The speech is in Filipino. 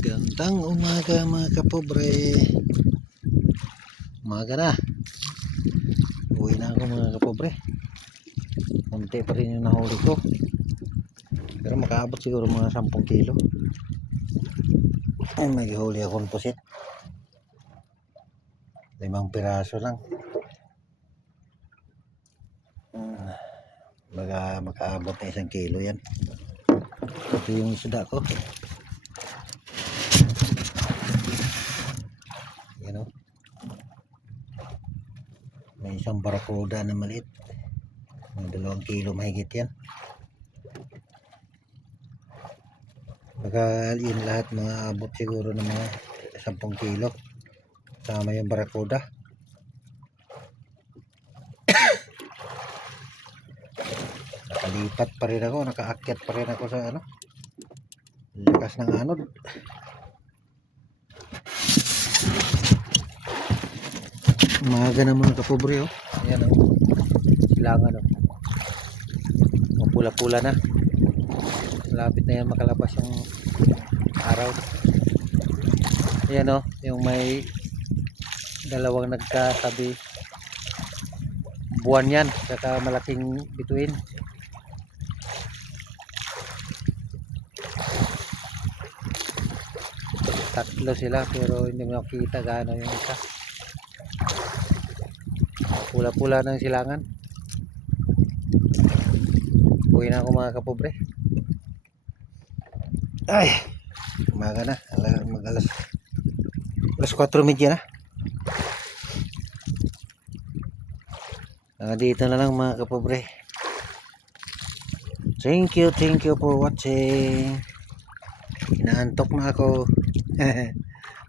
Gandang umaga mga kapobre. Umaga na. Uwi na ako mga kapobre. Kunti pa rin yung nahuli ko. Pero makaabot siguro mga 10 kilo. Ay, may huli akong pusit. 5 piraso lang. Baga makaabot na 1 kilo yan. Ito yung isda ko. Yan o. May isang barakuda na maliit. May 2 kilo mahigit yan. Baka yun lahat mga abot siguro ng mga 10 kilo. Sama yung barakuda. Nakalipat pa rin ako. Nakaakyat pa rin ako sa ano. Lakas ng anod. Umaga na mga kapobre oh. Ayan oh. Silangan oh. Pula-pula na. Malapit na yan makalabas yung araw. Ayan oh. Yung may dalawang nagkatabi. Buwan yan. Saka malaking bituin. Tatlo sila pero hindi mo nakita gaano yung isa. Pula-pula ng silangan. Uwi na ako mga kapobre. Ay, umaga na. Alas 4:30 na. Dito na lang mga kapobre. Thank you for watching. Inaantok na ako.